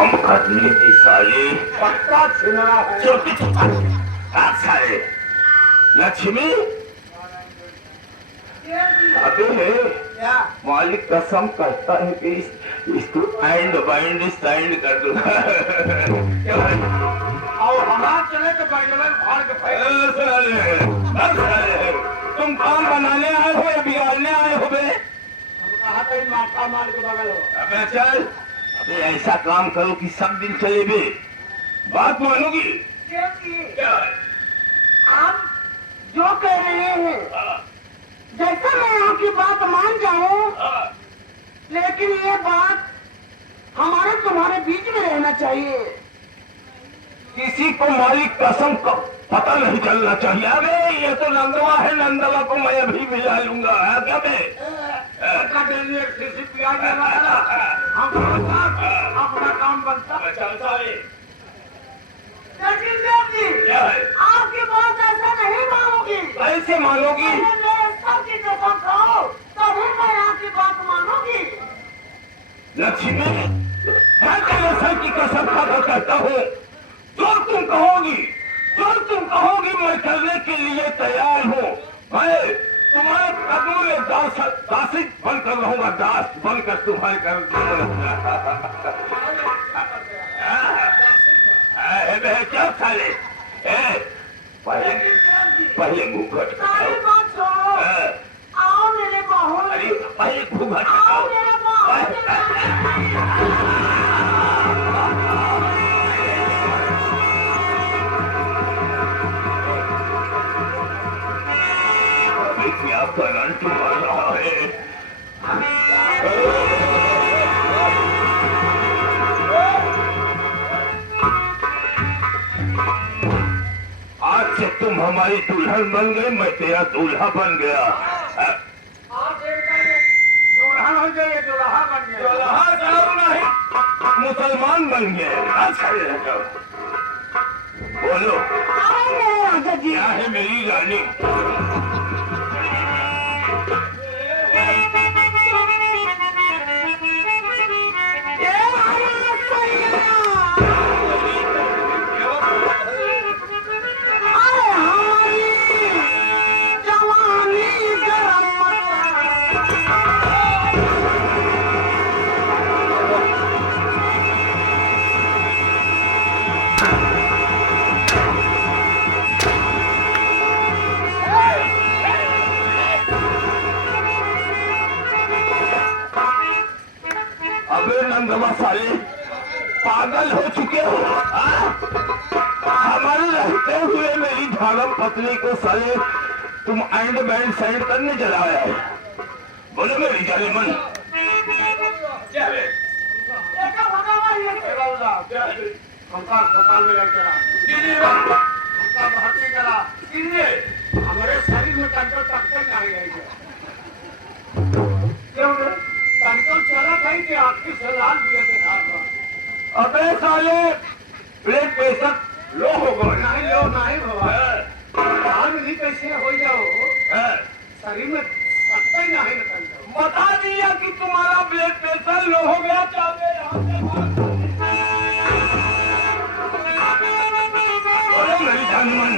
काम करने की साले पत्ता छिना है। छोटी साले लक्ष्मी अबे है क्या मालिक कसम करता है कि इसको एंड बाइंड साइंड कर दूंगा। और हमारे चले तो बैठे फाड़ के तुम काम बनाने आए हो या बिगाड़ने आए हो बे? हम कहा था माथा मार के बगल हो। अबे चल अबे ऐसा काम करो कि सब दिन चले बे। बात मानोगी? क्या है? आप जो कह रहे हैं जैसा मैं आपकी बात मान जाऊं, लेकिन ये बात हमारे तुम्हारे बीच में रहना चाहिए। किसी को मालिक कसम का पता नहीं चलना चाहिए। अरे ये तो नंदवा है, नंदवा को मैं अभी मिला लूंगा। है क्या बे? अपना काम बनता। लेकिन देव जी, क्या है? आपकी बात ऐसा नहीं मानूंगी। कैसे मानोगी? पहले मैं ईश्वर की कसम खाओ, तभी मैं आपकी बात मानूंगी। लक्ष्मी मैं तेरे सर की कसम खाकर कहता हूँ, जो तुम कहोगी मैं करने के लिए तैयार हूँ। मैं तुम्हारे कदमों में दासी बनकर रहूंगा, दास बनकर तुम्हारे कर क्या साले पहले घूंघट सारी बात छोड़ो, आओ मेरे बहू। अरे पहले घूंघट आओ मेरे बहू। क्या करंट बढ़ रहा है? आज से तुम हमारी दुल्हन बन गए, मैं तेरा दूल्हा बन गया। दुल्हन हो गए, दुल्हा बन गया। दूल्हा जाओ नहीं, मुसलमान बन गए। अच्छा बोलो आओ मेरे राजा जी। क्या है मेरी रानी? साले पागल हो चुके हो? हमारे रहते हुए मेरी धर्म पत्नी को साले तुम एंड बैंड साइड करने चलाया है। बोलो मेरी जाने मन क्या है? हमका अस्पताल में लेकर चला, हमका भर्ती करा। हमारे शरीर में कंट्रोल तक नहीं आई है। क्यों कंट्रोल चला था कि आपकी सलाह दिए थे खास। अबे साले ब्लड प्रेशर लो हो गए। नहीं बाबा, हाल नहीं कैसे हो जाओ, शरीर में सकता ही नहीं निकलता। बता दिया कि तुम्हारा ब्लड प्रेशर लो हो गया। चाहे बोलो मेरी जान मन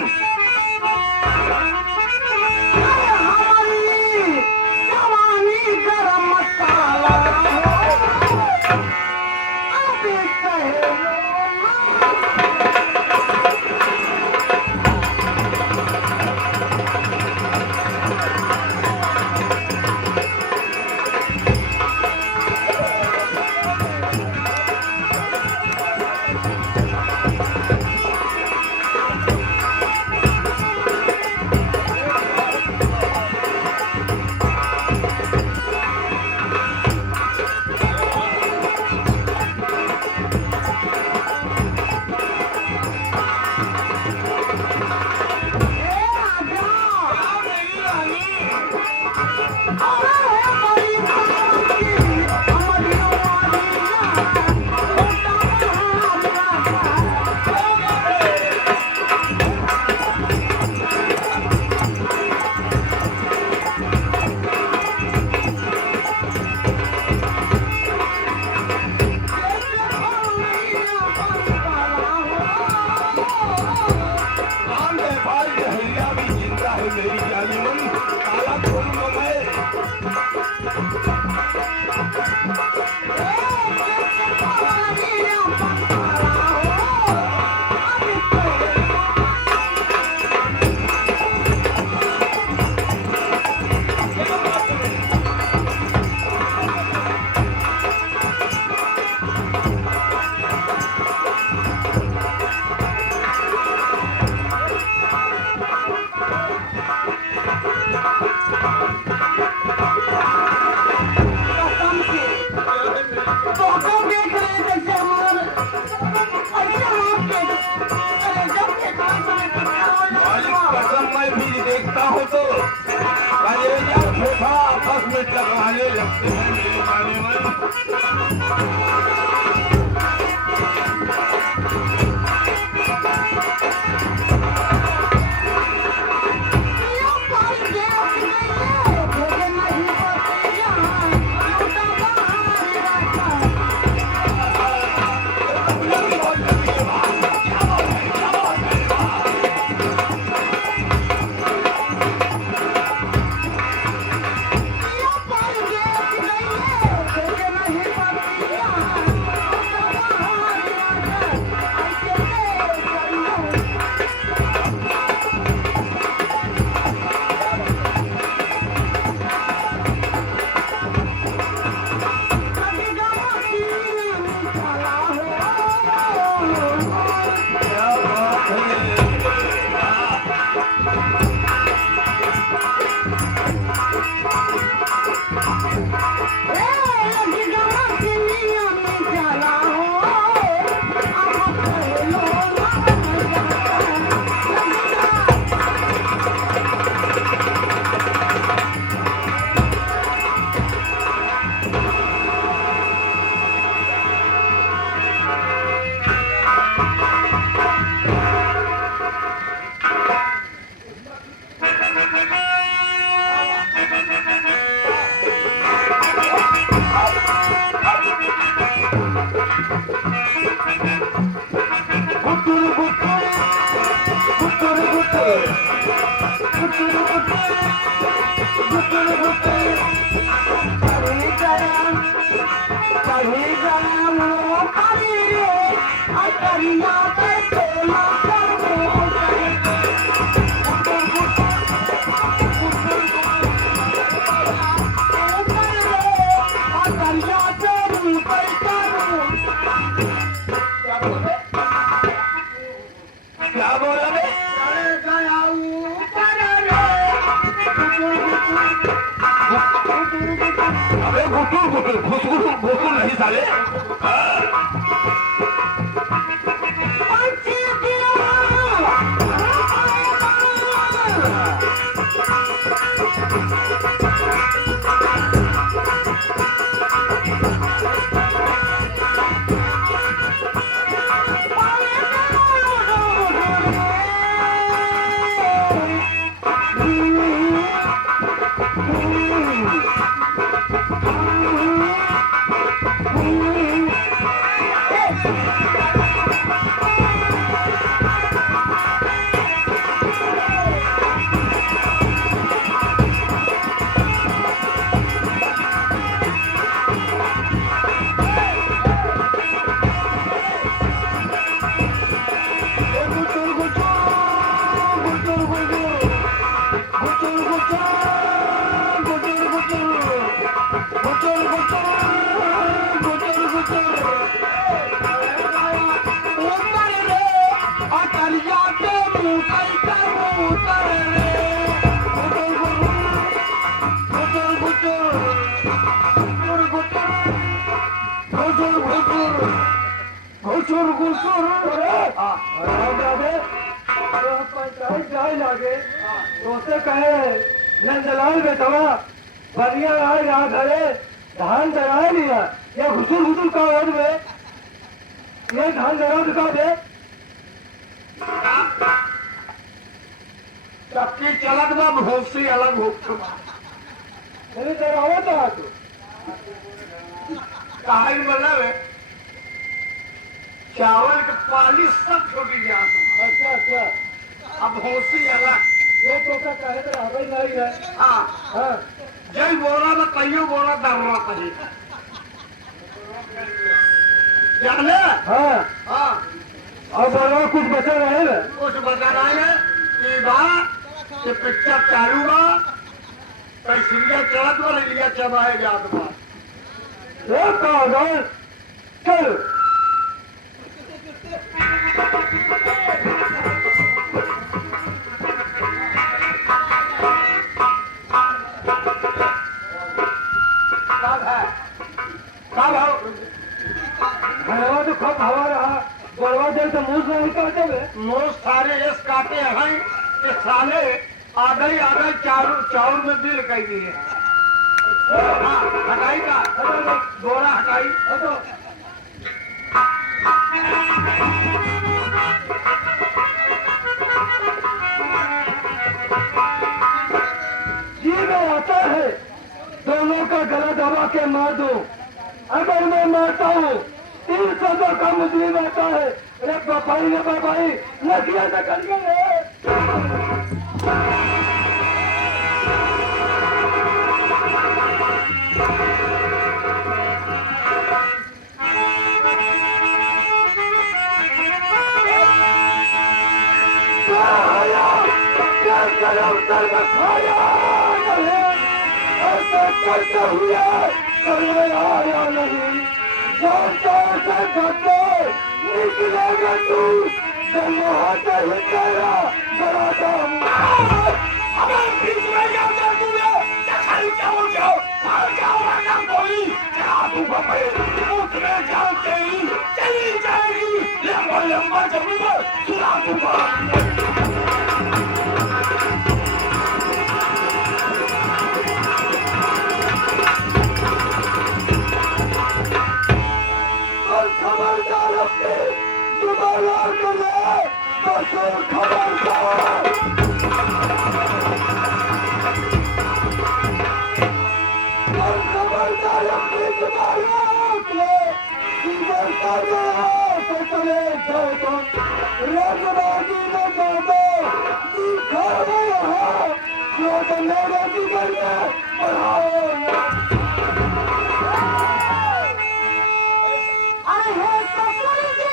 अटरिया पे सोना करूं अटरिया पे ऊपर करूं। क्या बोला बे? अरे गया ऊपर रे अबे घुटुर घुटुर घुसघुस घुसुर नहीं साले। पंछी गिरा नंदलाल बेटवा बढ़िया आए यहाँ घरे धान जगा लिया ये घुसुर घुसुर का और में ये धान जगा दिखा दे चक्की चलत बा भूसी अलग भूख मेरी जगाओ तो तू कहा मतलब है चावल के पाली सब छोटी जाती। अच्छा अच्छा अब भूसी अलग। ये तो क्या कहे तो हमें नहीं है हाँ हाँ जय बोला ना कईयो बोला दर्रा कही जाने। हाँ हाँ और बोलो कुछ बचा रहे ना कुछ बता रहा है कि बा ये पिक्चर चालू बा कई सीरिया चलत बा लिया चबाए जात बा। ये पागल चल कब है कब है हवा तो कब हवा रहा बड़वा देर से मुंह से नहीं काटे में मोर सारे इस काटे हैं कि साले आधे आधे चाउर में बिल कही दिए। हाँ हटाई का बोरा हटाई। हटो जी में आता है दोनों का गला दबा के मार दो। अगर मैं मारता हूँ 300 का मुजरिम आता है। अरे बापाई ने बापाई नदिया निकल गए। करते हुए आया नहीं जोर से घटो निकलेगा तू जन्मोहते ही तेरा डराता हूँ। अगर बीच में क्या कर दूंगा क्या खाली क्या हो जाओ मार जाओ ना कोई क्या तू बपे उतने जाते ही चली जाएगी लंबा लंबा जमीन सुना दूंगा। खबरदार अपने दोबारा मिले तो खबरदार खबरदार अपनी तो चले जाओ तो रंगबाजी न कर दो घर में यहाँ जो तो मेरे जीवन में बढ़ाओ। अरे हे ससुर जी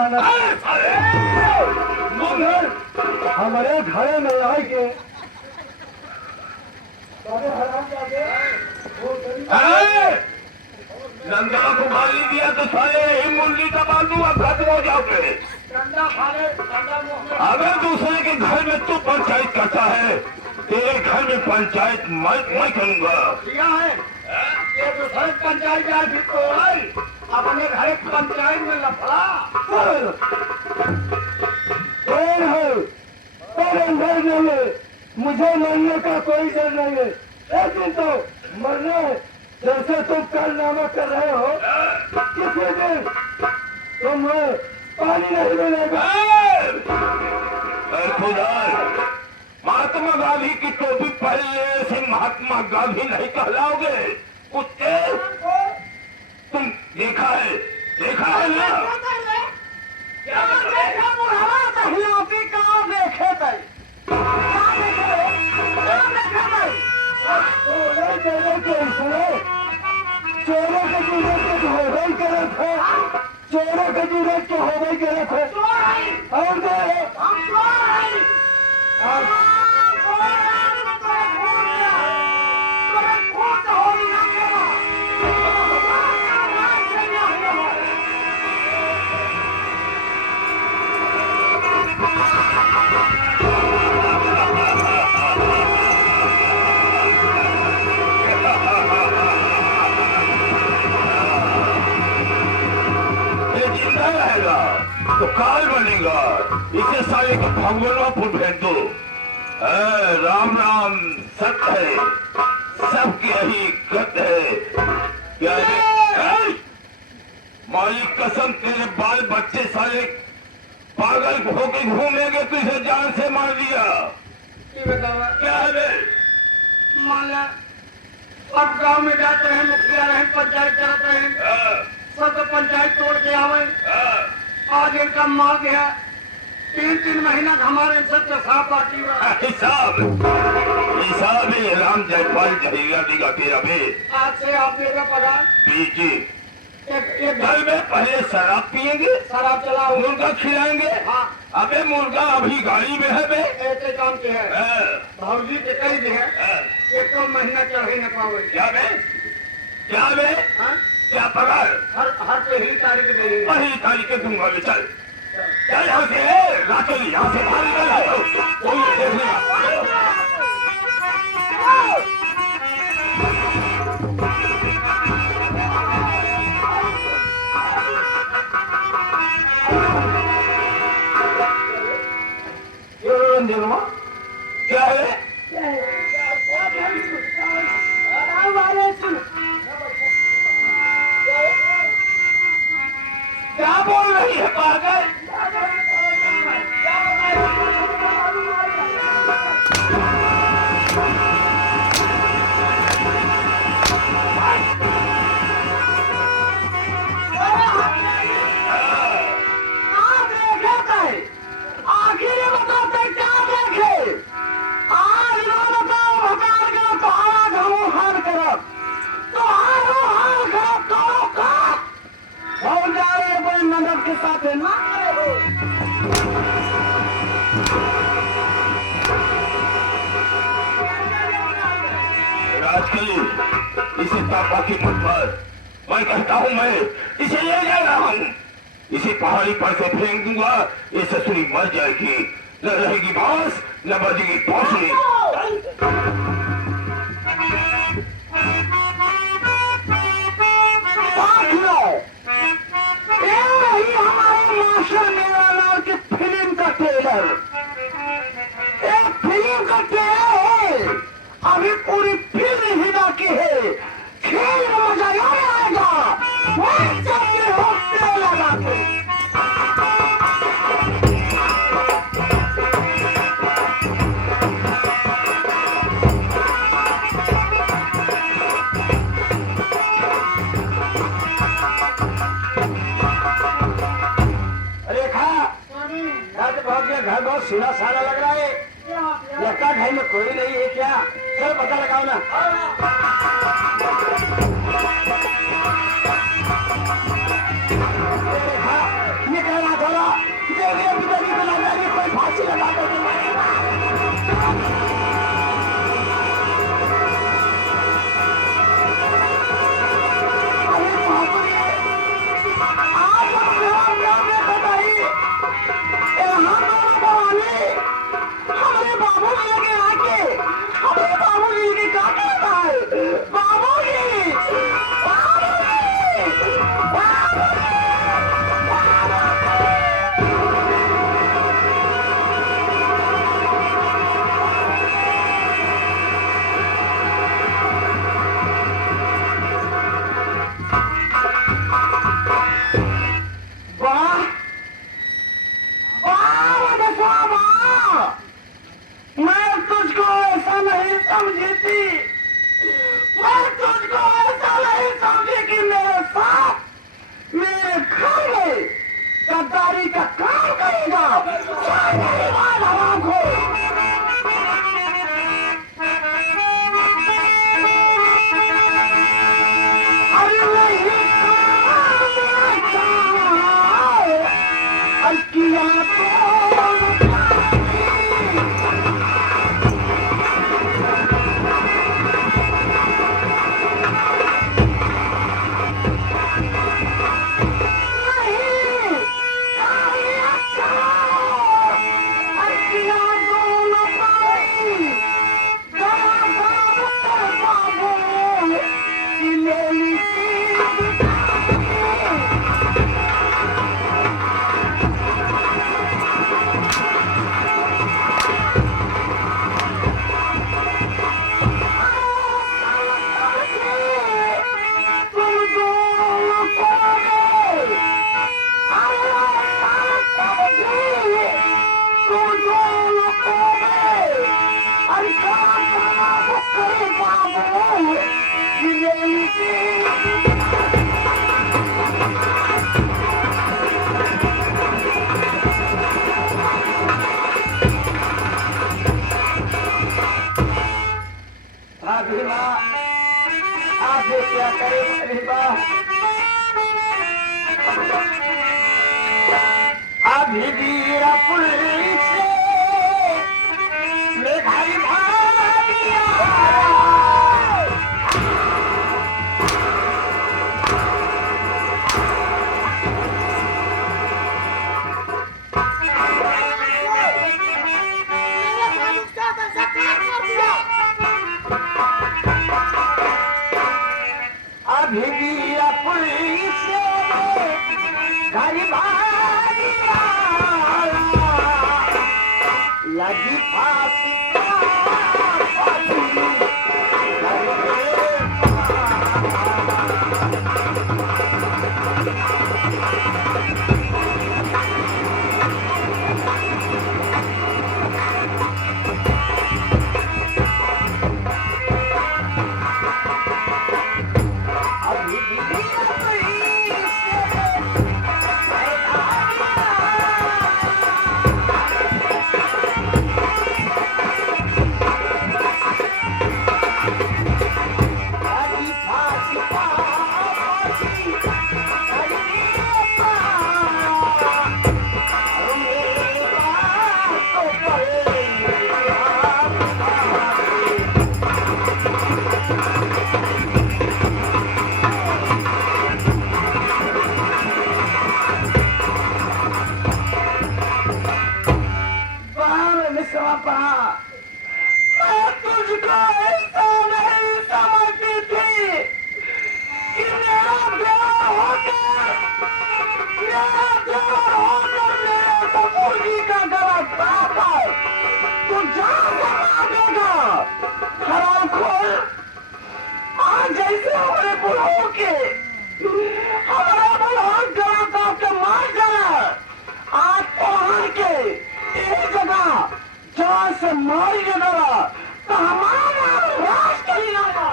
बहाना हमारे घर में आए के नंदा को गाली दिया तो साले ही मुंडी दबा दूंगा, खत्म हो जाओगे। अगर दूसरे के घर में तू पंचायत करता है, तेरे घर में पंचायत मैं करूंगा। ये दूसरे पंचायत जाए फिर तो अपने घर पंचायत में लफड़ा नहीं है। मुझे मरने का कोई डर नहीं है, लेकिन तो मरना है। जैसे तुम कल नामा कर रहे हो, किसी दिन तुम्हें पानी नहीं मिलेगा। खुदा, महात्मा गांधी की टोपी पहनने से महात्मा गांधी नहीं कहलाओगे। कुत्ते, तुम देखा है ना? क्या देखा बुढ़ावा कहलाती कहाँ देखे थे? चोरों के जरूरत हो गई गलत है, चोरों के जरूरत हो गई गलत है। और तो काल बनेगा। इसे साले को भगवानपुर भेज दो। राम राम सत्य है, सबकी यही गत है। क्या है? मालिक कसम, तेरे बाल बच्चे साले पागल होके घूमेंगे, तो इसे जान से मार दिया। क्या है बे? माला अब गांव में जाते हैं, मुखिया रहे, पंचायत करते हैं, सब पंचायत तोड़ के आवे। आज इनका मार गया, 3 महीना हमारे सबसे साफ बाकी हिसाब ही राम जयपाल जहीरा दिगा तेरा बे। आज से आप देगा पगार बीजी एक कल में पहले शराब पियेंगे, शराब चलाओ, मुर्गा खिलाएंगे। हाँ। अबे मुर्गा अभी गाड़ी में है बे। ऐसे काम के है भाजी के कई भी है, एक तो महीना चढ़ ही न पावे। क्या बे? क्या बे? हाँ? क्या पगार? हर पहली तारीख देंगे। पहली तारीख के दूंगा मैं। चल चल यहाँ से, राचल यहाँ से बाहर निकल। कोई देख लेगा। क्या है? क्या बोल रही है पागल? आखिर ये बताते क्या देखे? आज ना बताओ भकार का तुम्हारा घमो हाल करब, तुम्हारो हाल करब करो का हो जाए कोई नंदन के साथ ना। राजकीय इसे पापा की मत पर, मैं कहता हूँ मैं इसे ले जा रहा हूँ। इसे पहाड़ी पर से फेंक दूंगा, ये ससुरी मर जाएगी, न रहेगी बांस न बजेगी बांसुरी। यही हमारे मास्टर मेवालाल की फिल्म का ट्रेलर, एक फिल्म का ट्रेलर है, अभी पूरी फिल्म ही बाकी है। खेल में मजा नहीं आएगा, वही चाहिए हो ट्रेलर लगा के। घर बहुत सुना सारा लग रहा है, लगता घर में कोई नहीं है क्या? चलो पता लगाओ ना। ये कह रहा था किया तो भीमा आप ये क्या करे भीमा अभी वीर पुलिस में भाई भाला दिया अभी वीर पुलिस भाई भाला लगी फांसी जैसे हमारे बुढ़ाओं के हमारा बुढ़ाओ गला काट के मार जाना आज पहाड़ के एक जगह जहाँ से मारी जगह तो हमारा राज कहीं आया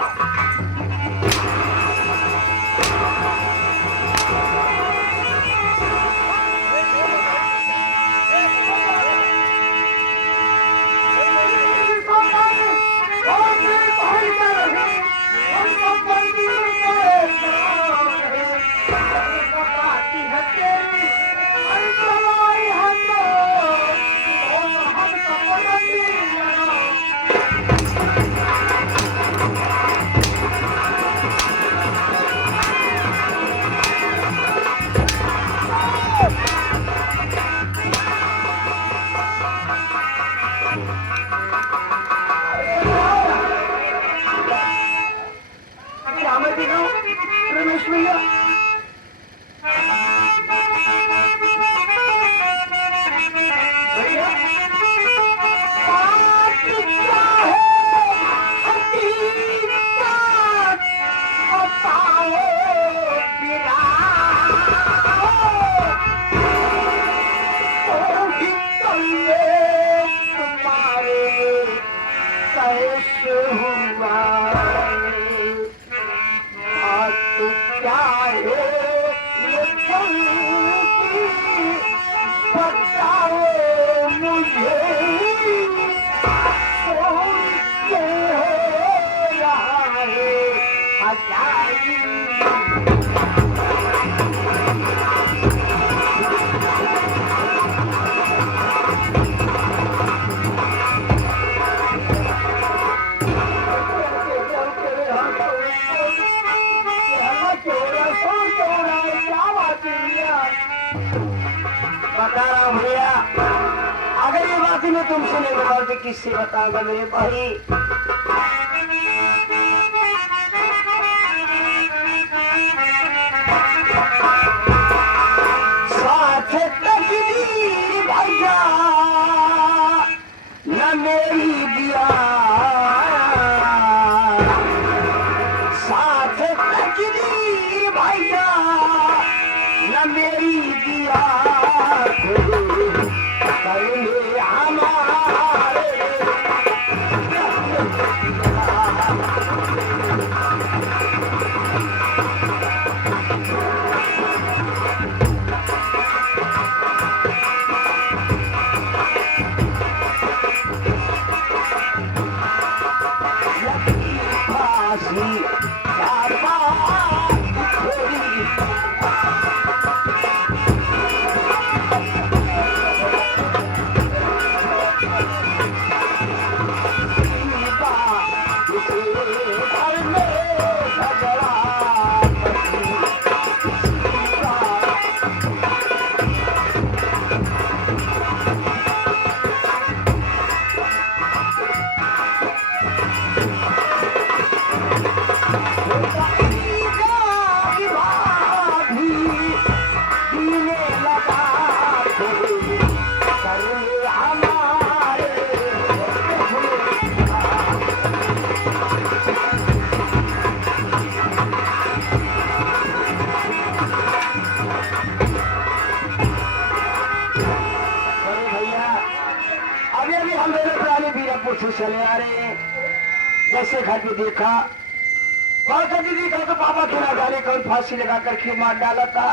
भैया अगर ये बात मैं तुमसे नहीं बताऊं तो किससे बताऊंगा मेरे भाई। साथ तकदीर भैया न मेरी दिया, साथ तकदीर भैया न मेरी दिया, करने हमारे फांसी चार बार छोड़ी, से चले आ रहे हैं। जैसे घर पे देखा देखा तो पापा के ना जाने कौन फांसी लगा करके मार डाला था।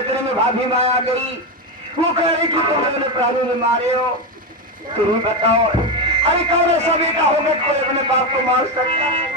इतने में भाभी माँ आ गई, वो कह रही कि तुम लोगों ने प्राणी ने मारे हो, तुम ही बताओ। अरे कौन ऐसा बेटा होगा कोई अपने बाप को मार सकता है?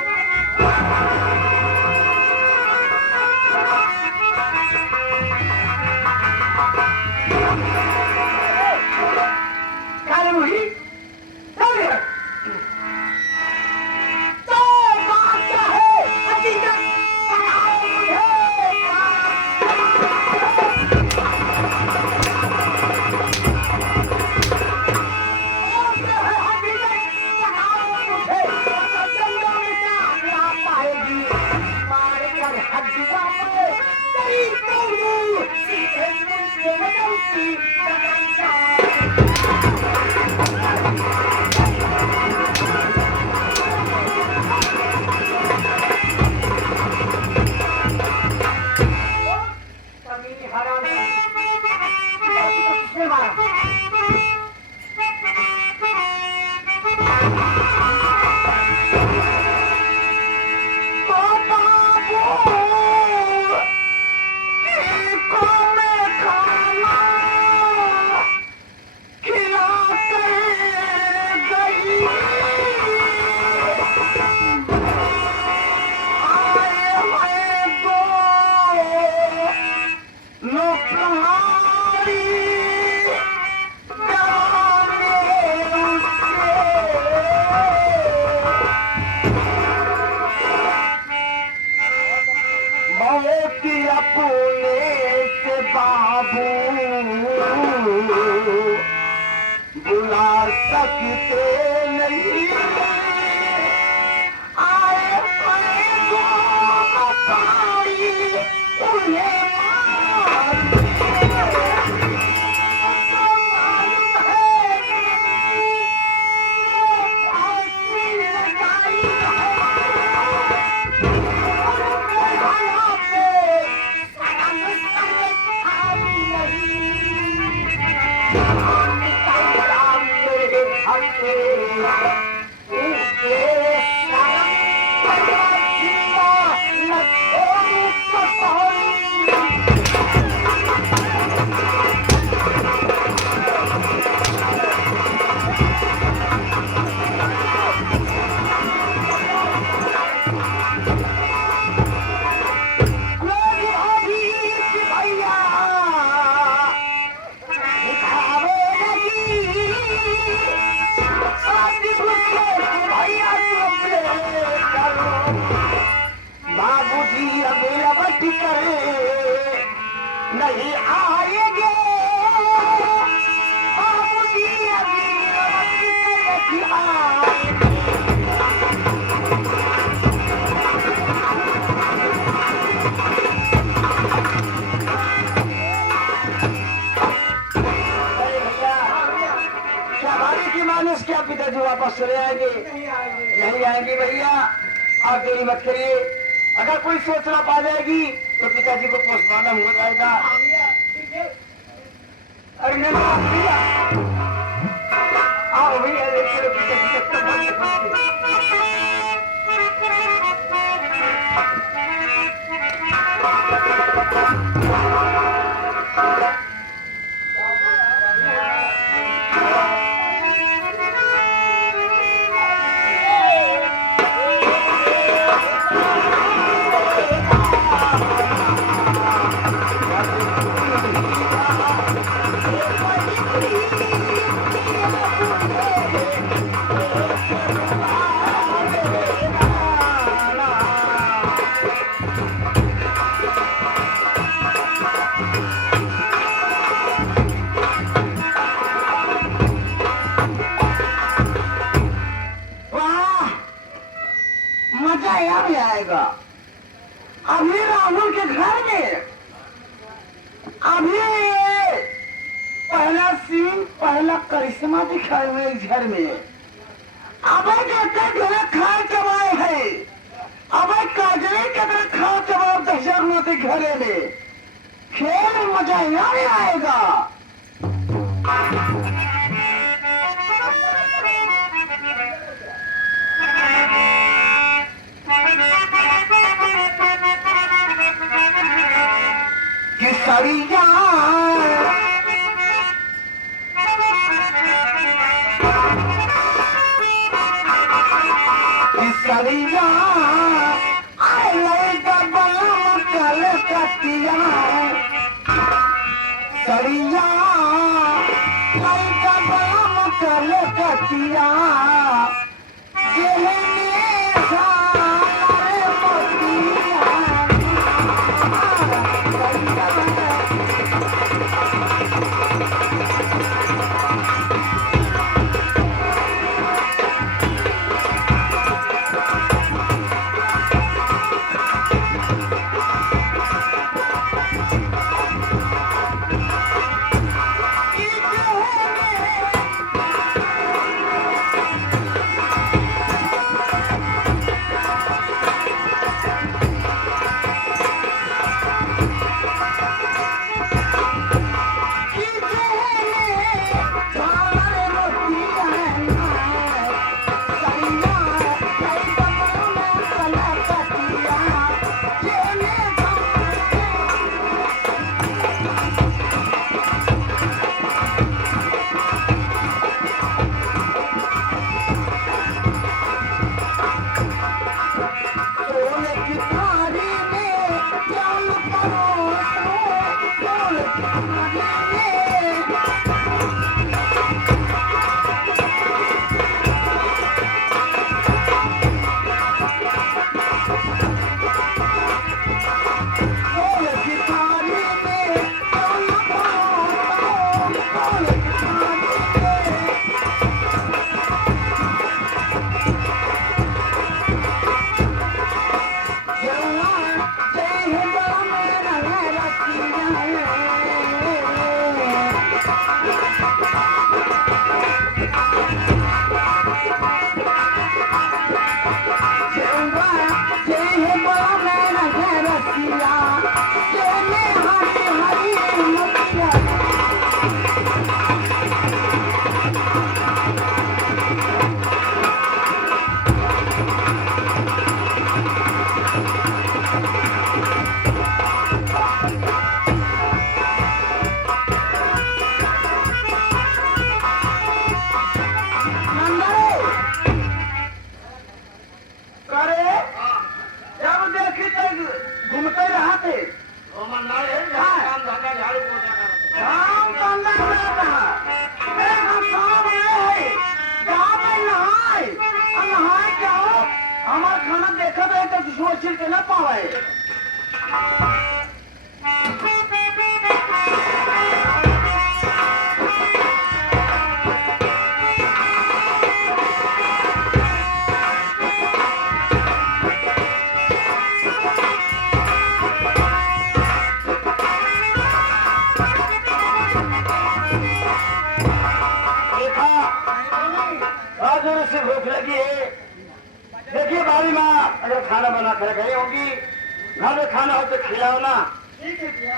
बुला सकते नहीं आए उन्हें कोशिश किया पिताजी वापस चले आएंगे, नहीं आएंगे भैया, आप देरी मत करिए। अगर कोई सूचना पा जाएगी तो पिताजी को पोस्टमार्टम हो जाएगा। अरे नहीं भैया, आओ भैया, देखिए पिताजी कब तक आएगा। अभी राहुल के घर में अभी पहला सीन, पहला करिश्मा दिखाए हुए इस घर में। अब कहते घर खा चबाए है, अब काजरे के तरह खा चबाओ दशरथ घरे में, खेल मजा नहीं आएगा। सड़िया सड़िया कल कटिया सड़िया कल कटिया आज जोर से भूख लगी है। देखिए भाभी माँ अगर खाना बना कर गई होगी, घर में खाना हो तो खिलाओ ना। ठीक है भैया।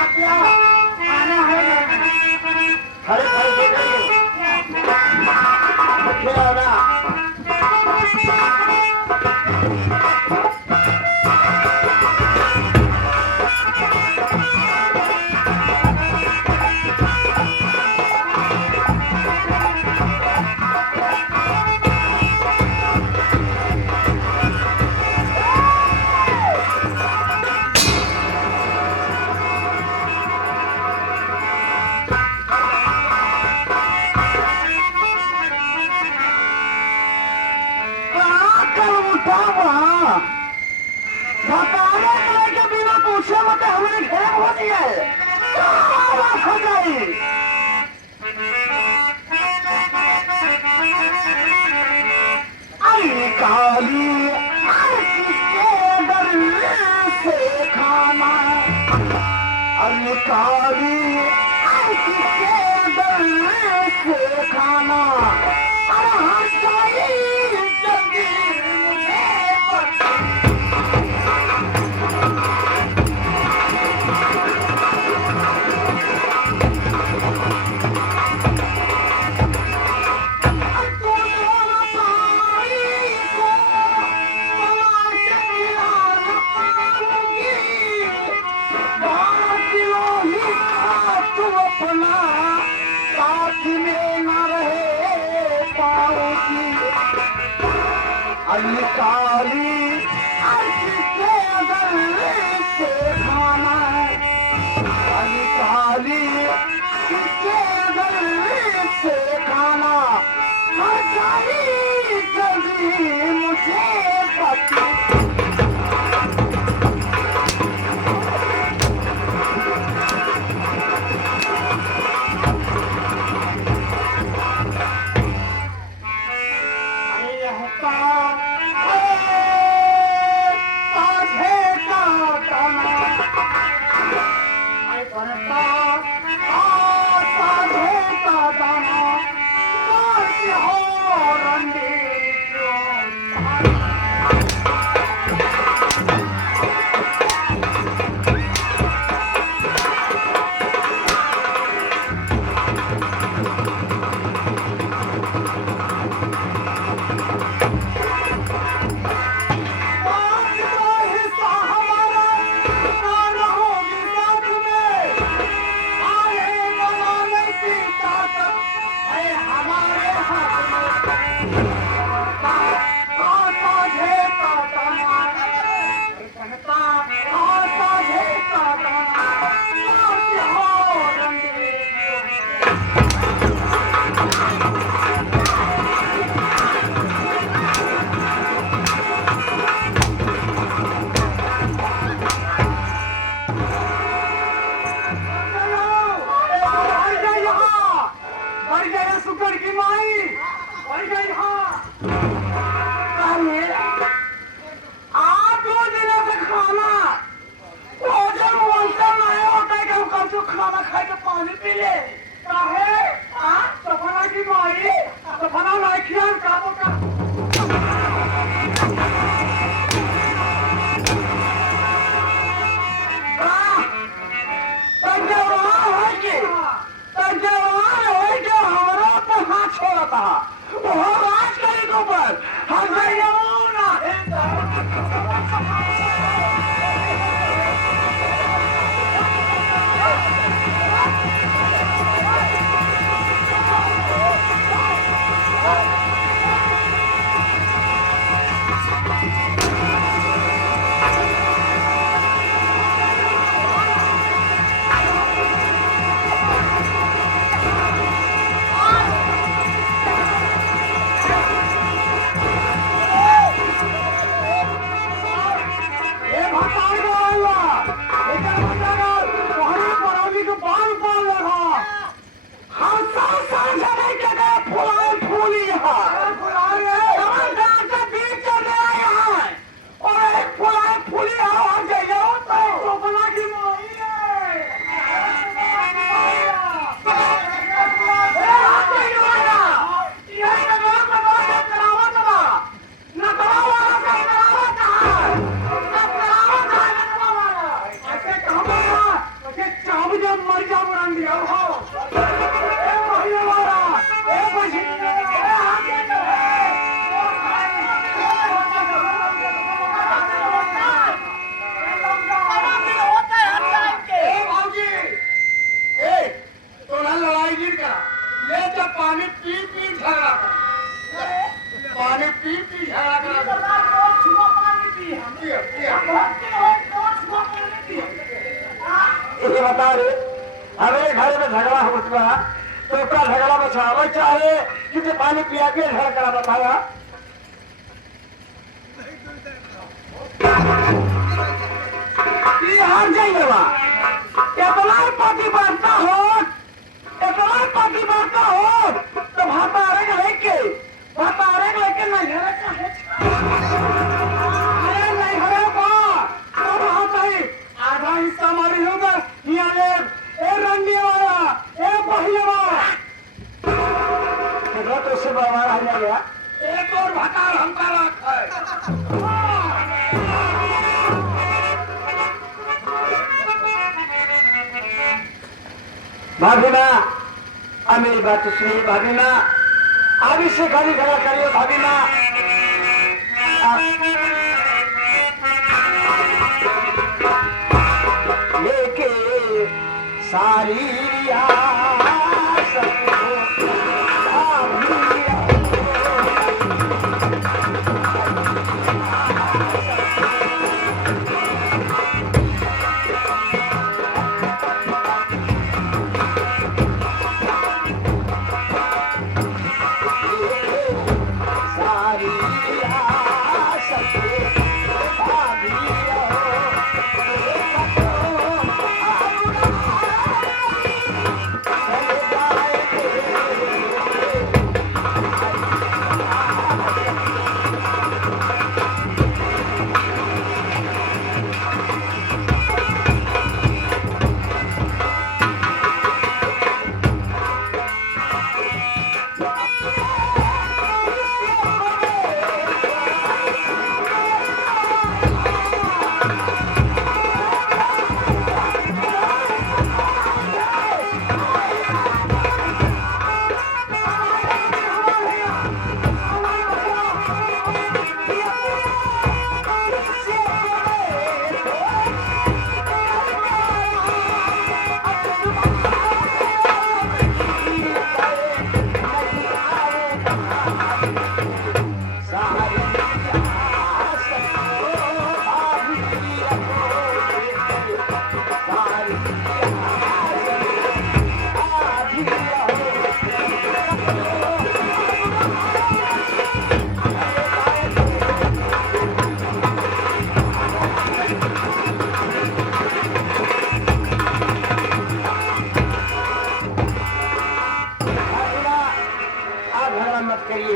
आप क्या खाना है खड़े खड़े दे गई खिलाओ ना। हमारे घर में झगड़ा हो गया तो उसका झगड़ा बचावे चाहे कि पानी पिया के झगड़ा बताया। हार जाइएगा इतना ही पार्टी बढ़ता हो तो भातारे लेके नहीं हरे आधा हिस्सा हमारी होगा रंगी वाला तो उससे बर्बाद हो जाएगा। एक और भकार हमका रख है। भाभी माँ अब मेरी बात तो सुनिए भाभी माँ, आप इससे खाली झगड़ा करिए भाभी माँ। लेके सारी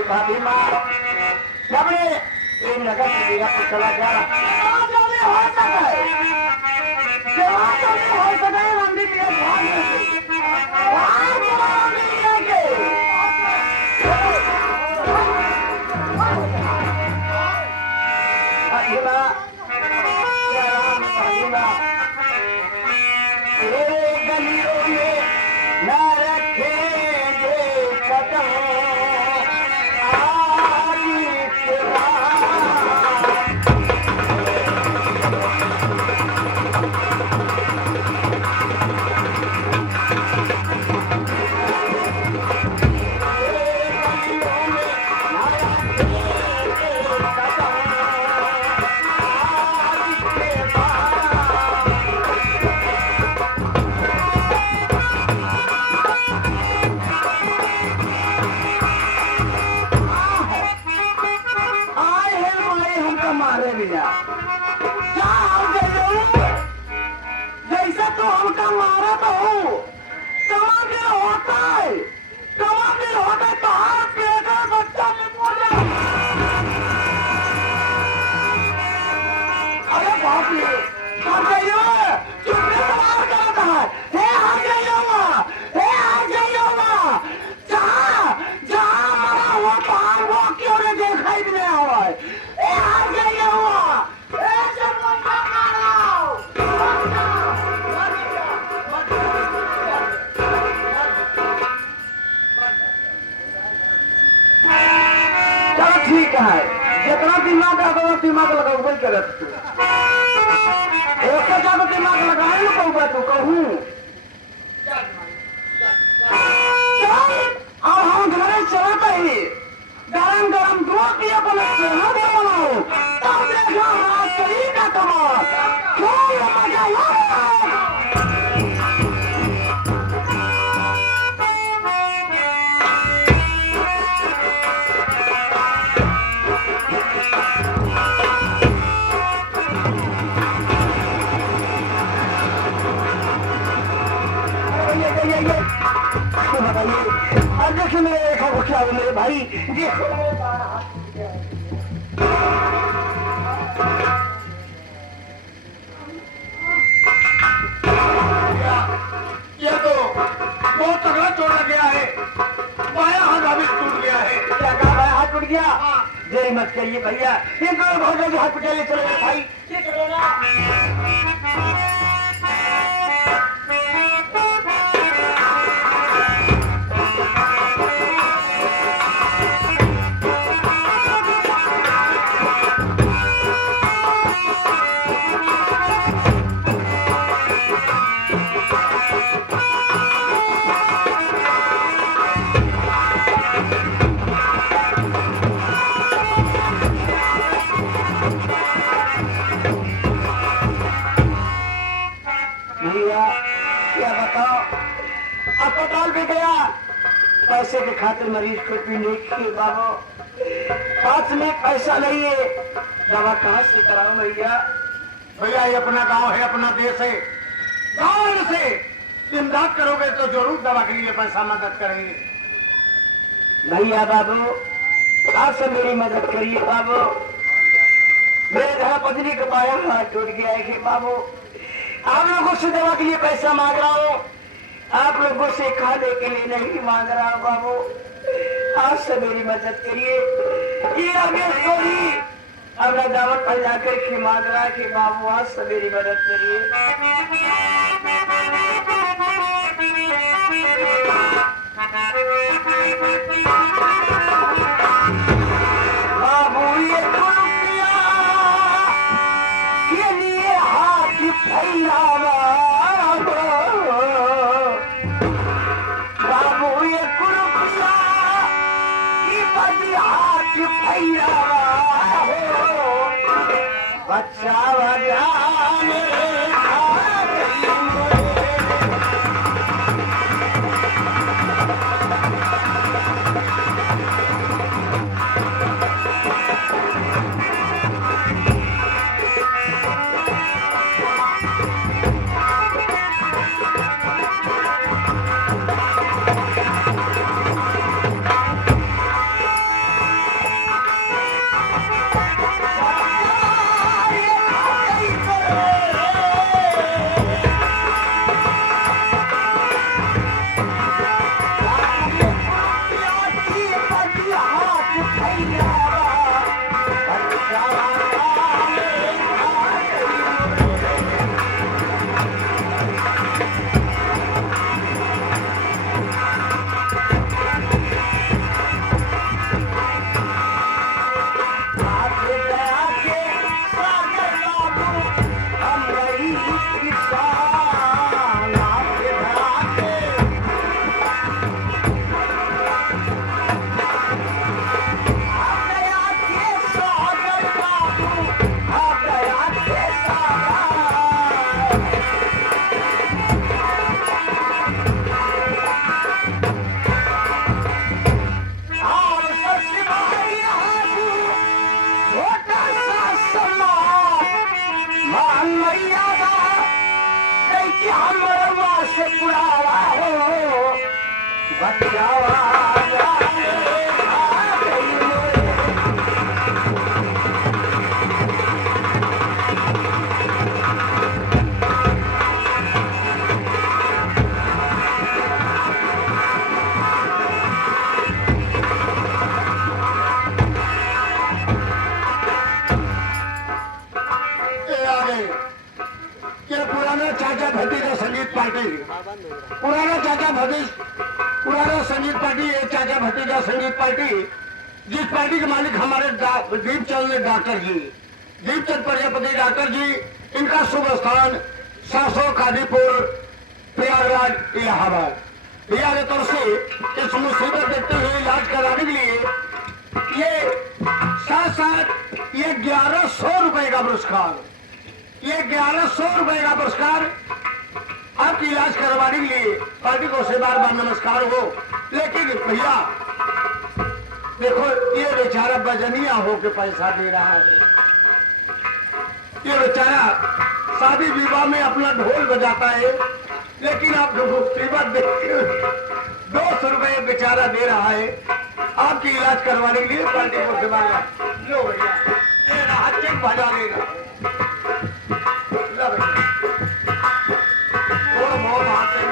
भाभी माँ जब प्रेम लगा चला जा गलियों में न रखेंगे कदम जैसा तो हमका मारा तो हूँ टमाटर होता है तो हर पेट में बच्चा में बोल अरे बाप रे हर जाइयो चुपने सवाल करता है हर जाइयो जहाँ मरा हुआ पहाड़ वो क्यों ने देखा ही नहीं हुआ है हर जाइयो ठीक है जितना दिमाग आता दिमाग लगाओ वही करे एक ज्यादा दिमाग लगाए ना कहूँ तू कहूँ अब हम घरे चलते ही गरम गरम दूध दिए बोले बनाओ तब देखा हाथ सही का कमाल क्या मजा और देखिए मेरे रेखा को क्या हो मेरे भाई, देखो मेरे बारह ये तो बहुत तगड़ा चोट लग गया है, बाया हाथ अभी टूट गया है। क्या कहा भाई, हाथ टूट गया? देरी मत करिए भैया, इनको बहुत जल्दी हॉस्पिटल ले चलो मेरे भाई, ये चलो ना। भैया क्या बताओ, अस्पताल भी गया, पैसे के खातिर मरीज को भी नहीं किए बाबू, पास में पैसा नहीं है, दवा कहाँ से कराऊं भैया? भैया ये अपना गांव है, अपना देश है, गांव से इमदाद करोगे तो जरूर दवा के लिए पैसा मदद करेंगे। भैया बाबू आपसे मेरी मदद करिए बाबू, मेरे घर पत्नी का बाया हाथ टूट गया है कि बाबू आप लोगों से दवा के लिए पैसा मांग रहा हूँ, आप लोगों से खाने के लिए नहीं मांग रहा हूँ बाबू, आप से मेरी मदद करिए। ये आगे थोड़ी अपना दावत पर जाकर के मांग रहा है कि बाबू आप से मेरी मदद करिए। बाबू ये रुपया के लिए हाथ फैलावा, बाबू ये रुपया की बड़ी हाथ फैलावा, बच्चा बजाने पुराना संगीत पार्टी, ये चाचा भतीजा संगीत पार्टी, जिस पार्टी के मालिक हमारे दीपचंद डॉक्टर जी, दीपचंद प्रजापति डॉक्टर जी, इनका शुभ स्थान सासो कादीपुर प्रयागराज इलाहाबाद, भैया के तरफ से इस मुसीबत देखते हुए इलाज कराने के लिए ये साथ ये 1100 रुपए का पुरस्कार, ये 1100 रुपए का पुरस्कार आपकी इलाज करवाने के लिए पार्टी को से बार बार नमस्कार हो। लेकिन भैया देखो ये बेचारा बजनिया होके पैसा दे रहा है, ये बेचारा शादी विवाह में अपना ढोल बजाता है, लेकिन आप जो मुसीबत देखिए, 200 रुपये बेचारा दे रहा है आपकी इलाज करवाने के लिए। पार्टी को से मांगा लो भैया, ये रहा चेक भजा लेगा। लो भैया, थोड़ा बहुत हाथ से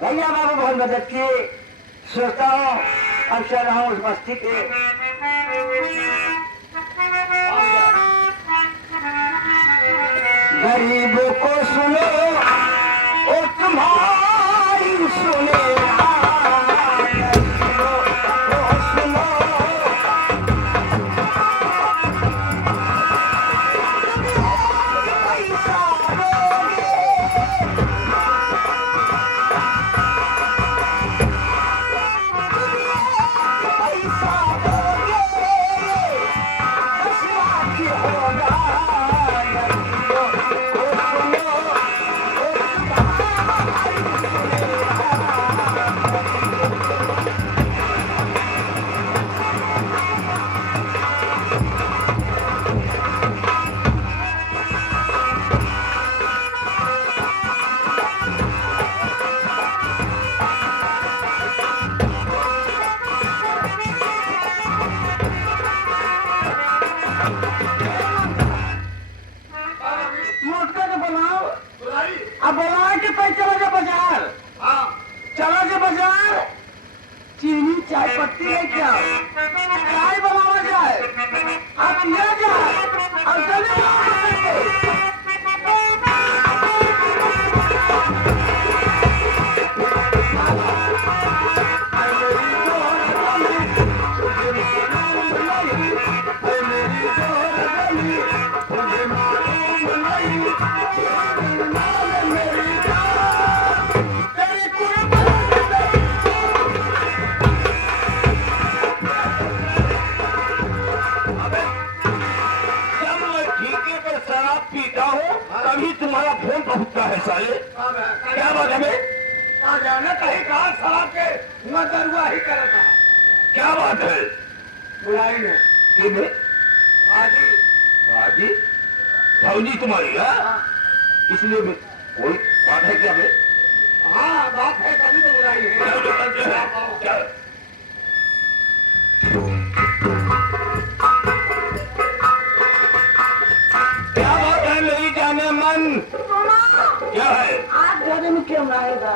भैया बाबू बहुत मदद की सोचता हूँ अवसर रहा उस बस्ती के। गरीबों को सुनो और तुम्हारी सुने चीनी चाय पत्ती है क्या चाय बनावा जाए अब ले जाए अब चले तुम्हारा फोन पहुंचता है साले। क्या बात है आ जाना कहीं कहा शराब के मदरुआ ही कर रहा। क्या बात है बुलाई ने भाजी भाजी भाजी तुम्हारी है इसलिए कोई बात है क्या? हाँ बात है तभी तो बुलाई है। क्या बात है मेरी जाने मन क्या है? आज घर में क्यों आएगा?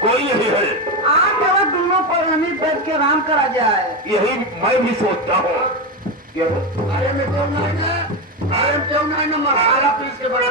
कोई नहीं है। आज जरा दोनों पर हमें बैठ के आराम करा जाए। यही मैं भी सोचता हूँ। अरे मैं क्यों नहीं ना मसाला पीस के बना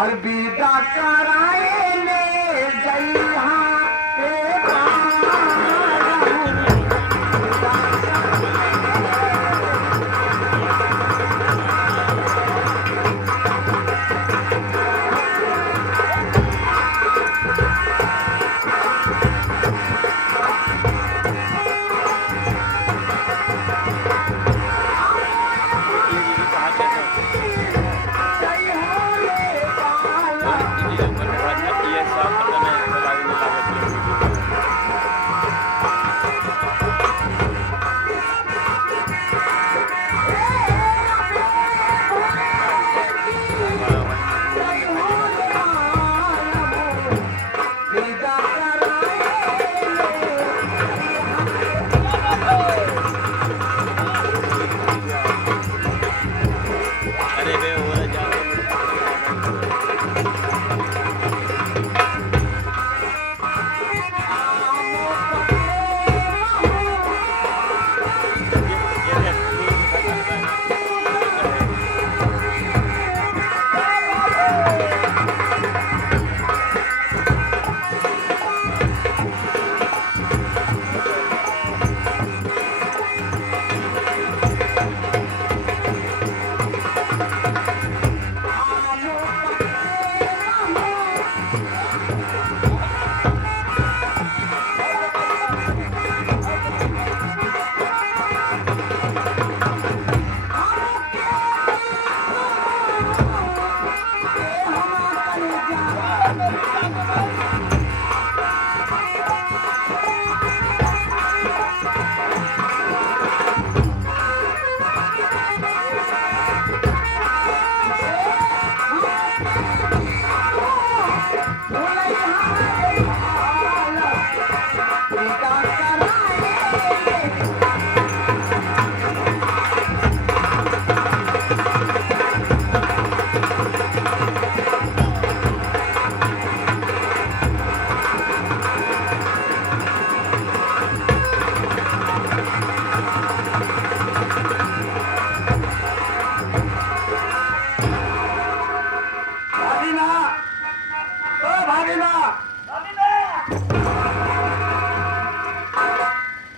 अलविदा कराए ले जइहा के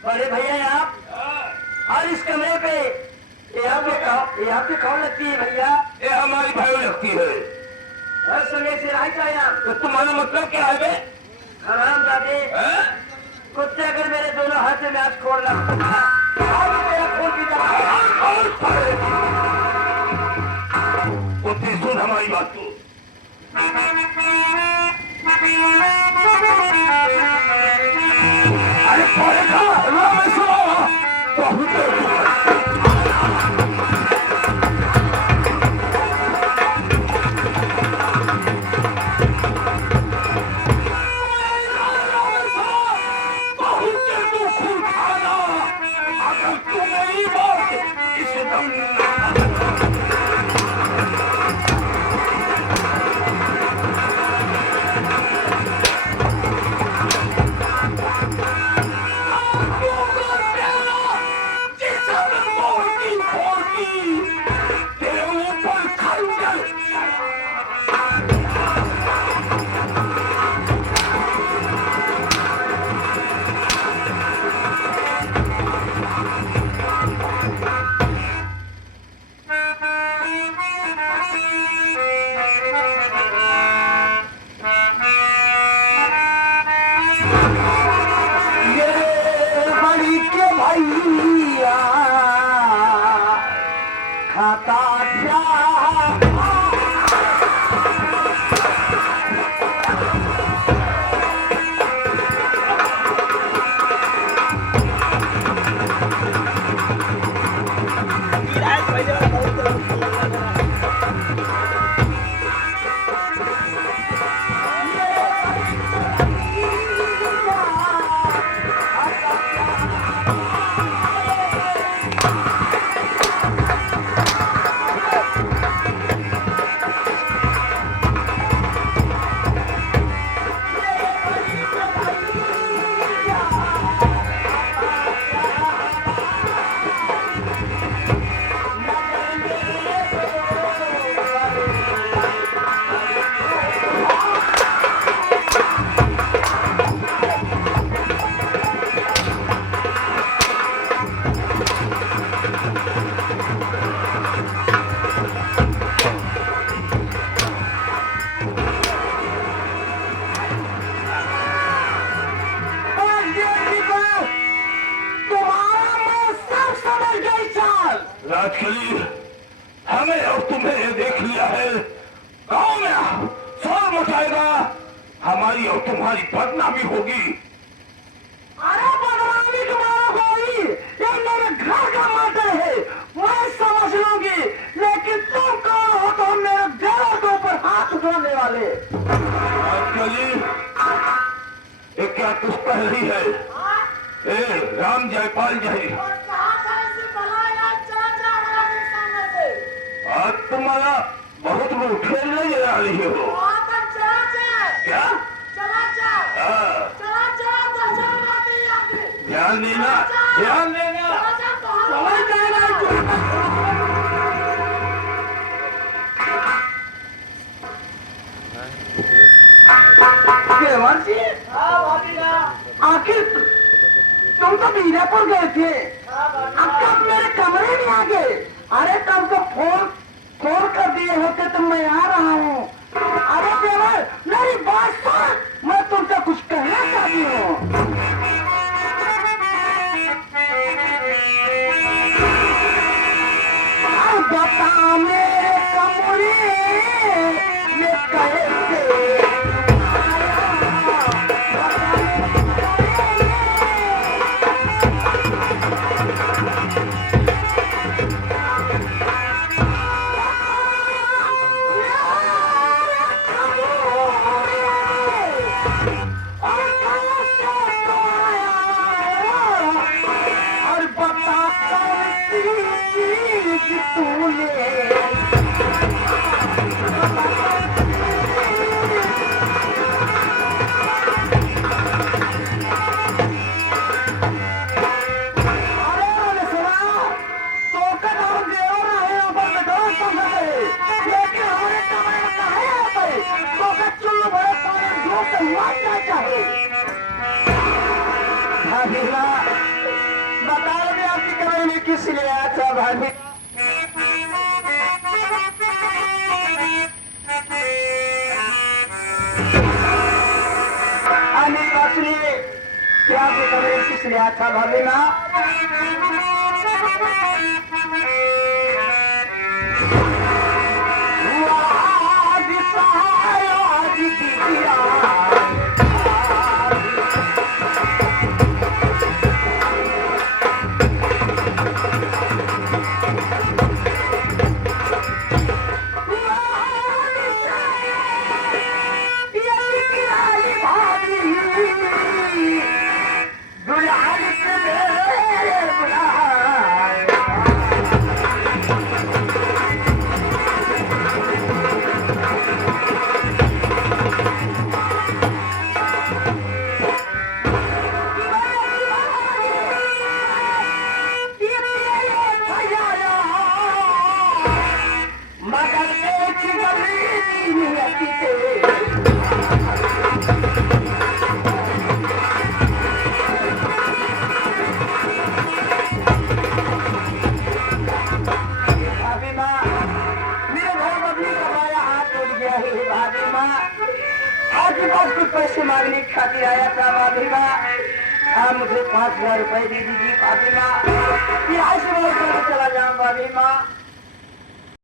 बड़े भैया आप और इस कमरे पे ये आपकी कौन लगती है भैया? ये हमारी भाई लगती है। हर समय से राय चाहिए आप तो तुम्हारा मतलब क्या है बे? हराम जादे हैं? कुत्ते अगर मेरे दोनों हाथ में आज खोलना आज मेरा खून पी कुत्ते सुन हमारी बात को। अरे पढ़ेगा मैं सुनो बहुत राजकली, हमें और तुम्हें ये देख लिया है, गांव में शोर मचाएगा, हमारी और तुम्हारी बदनामी होगी। अरे बदनामी तुम्हारा होगी, ये मेरे घर का मैटर है, मैं समझ लूंगी, लेकिन तुम कौन हो तो मेरे घर के ऊपर हाथ उठाने वाले? राजकली, ये क्या कुछ कह रही है? ए राम जयपाल जय, आज तुम्हारा बहुत वो खेलने जा रही हो क्या? ध्यान देना, ध्यान देना। आखिर तुम तो बीजापुर गए थे, अब कब मेरे कमरे में आ गए? अरे तब तो फोन कर दिए होते तो मैं आ रहा हूँ। अरे देवर, मेरी बात सुन, मैं तुमसे कुछ कहना चाहती हूँ। बता मेरे कमरे ये कैसे बताओगे आपकी कमरे में किस लिए आया था भाभी? क्या आपके कमरे में किस लिए आया था भाभी माँ? पैसे मांगने की खातिर आया था भाभी माँ, आप मुझे 5,000 रुपए दे दीजिए भाभी माँ, किराए से मैं चला जाऊँ भाभी माँ।